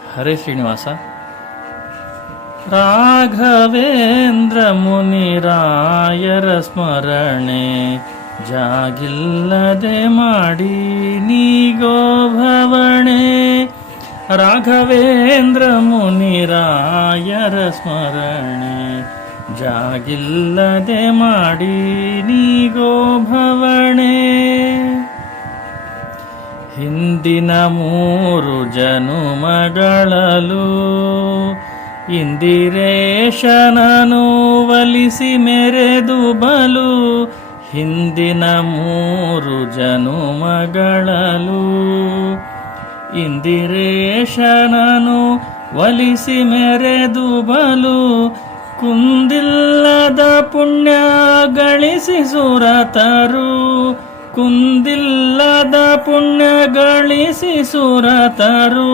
ಹರೇ ಶ್ರೀನಿವಾಸ. ರಾಘವೇಂದ್ರ ಮುನಿರಾಯರ ಸ್ಮರಣೆ ಜಾಗಿಲ್ಲದೆ ಮಾಡಿ ನೀಗೋ ಭವಣೆ. ರಾಘವೇಂದ್ರ ಮುನಿರಾಯರ ಸ್ಮರಣೆ ಜಾಗಿಲ್ಲದೆ ಮಾಡಿ ನೀಗೋ ಭವಣೆ. ಹಿಂದಿನ 3 ಜನುಮಗಳಲು ಇಂದಿರೇಶನನು ಒಲಿಸಿ ಮೆರೆದು ಬಲು. ಹಿಂದಿನ 3 ಜನುಮಗಳಲು ಇಂದಿರೇಶನನು ಒಲಿಸಿ ಮೆರೆದು ಬಲು. ಕುಂದಿಲ್ಲದ ಪುಣ್ಯ ಗಳಿಸಿ ಸುರತರು, ಕುಂದಿಲ್ಲದ ಪುಣ್ಯ ಗಳಿಸಿ ಸುರತರು.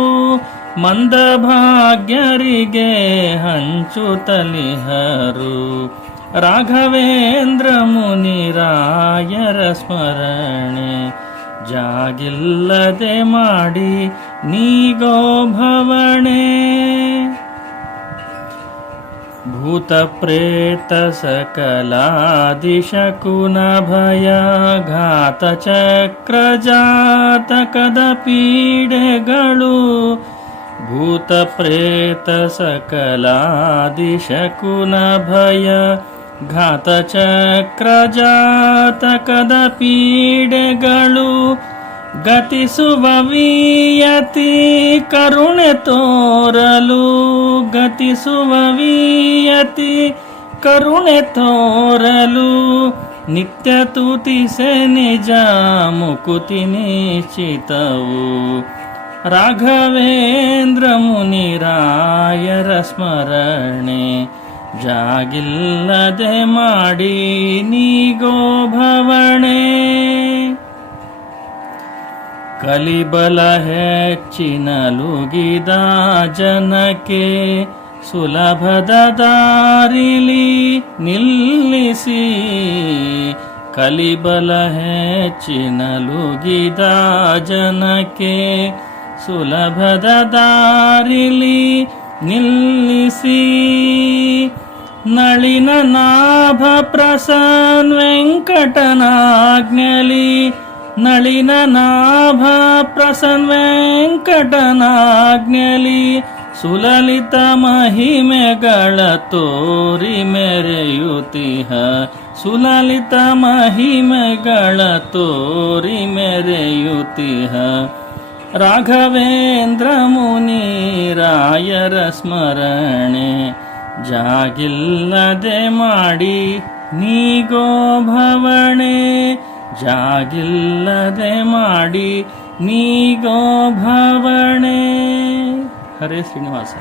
ಮಂದಭಾಗ್ಯರಿಗೆ ಹಂಚುತ್ತಲಿಹರು. ರಾಘವೇಂದ್ರ ಮುನಿರಾಯರ ಸ್ಮರಣೆ ಜಾಗಿಲ್ಲದೆ ಮಾಡಿ ನೀಗೋ ಭವಣೆ. ಭೂತ ಪ್ರೇತ ಸಕಲಾದಿಶಕುನ ಭಯ ಘಾತ ಚಕ್ರ ಜಾತಕದ ಪೀಡೆಗಳು. ಭೂತ ಪ್ರೇತ ಸಕಲಾದಿಶಕುನ ಭಯ ಘಾತ ಚಕ್ರ ಜಾತಕದ ಪೀಡೆಗಳು. ಗತಿಸುವ ವಿಯತಿ ಕರುಣೆ ತೋರಲು, ಗತಿಸುವ ವಿಯತಿ ಕರುಣೆ ತೋರಲು. ನಿತ್ಯ ತುತಿಸೆ ನಿಜ ಮುಕುತಿ ನಿಶ್ಚಿತವು. ರಾಘವೇಂದ್ರ ಮುನಿರಾಯರ ಸ್ಮರಣೆ ಜಾಗಿಲ್ಲದೆ ಮಾಡಿ ನೀಗೋ ಭವಣೆ. ಕಲಿಬಲ ಹೆಚ್ಚಿನಲುಗಿದ ಜನಕ್ಕೆ ಸುಲಭದ ದಾರಿಲಿ ನಿಲ್ಲಿಸಿ. ಕಲಿಬಲ ಹೆಚ್ಚಿನಲುಗಿದ ಜನಕ್ಕೆ ಸುಲಭದ ದಾರಿಲಿ ನಿಲ್ಲಿಸಿ. ನಳಿನ ನಾಭ ಪ್ರಸನ್ ವೆಂಕಟನಾಜ್ಞಲಿ, ನಳಿನ ನಾಭ ಪ್ರಸನ್ ವೆಂಕಟನಾಜ್ಞಲಿ. ಸುಲಲಿತ ಮಹಿಮೆಗಳ ತೋರಿ ಮೆರೆಯುತಿಹ, ಸುಲಲಿತ ಮಹಿಮೆಗಳ ತೋರಿ ಮೆರೆಯುತಿಹ. ರಾಘವೇಂದ್ರ ಮುನಿರಾಯರ ಸ್ಮರಣೆ ಜಾಗಿಲ್ಲದೆ ಮಾಡಿ ನೀಗೋ ಭವಣೆ. ಜಾಗಿಲ್ಲದೆ ಮಾಡಿ ನೀಗೋ ಭವಣೆ. ಹರೇ ಶ್ರೀನಿವಾಸ.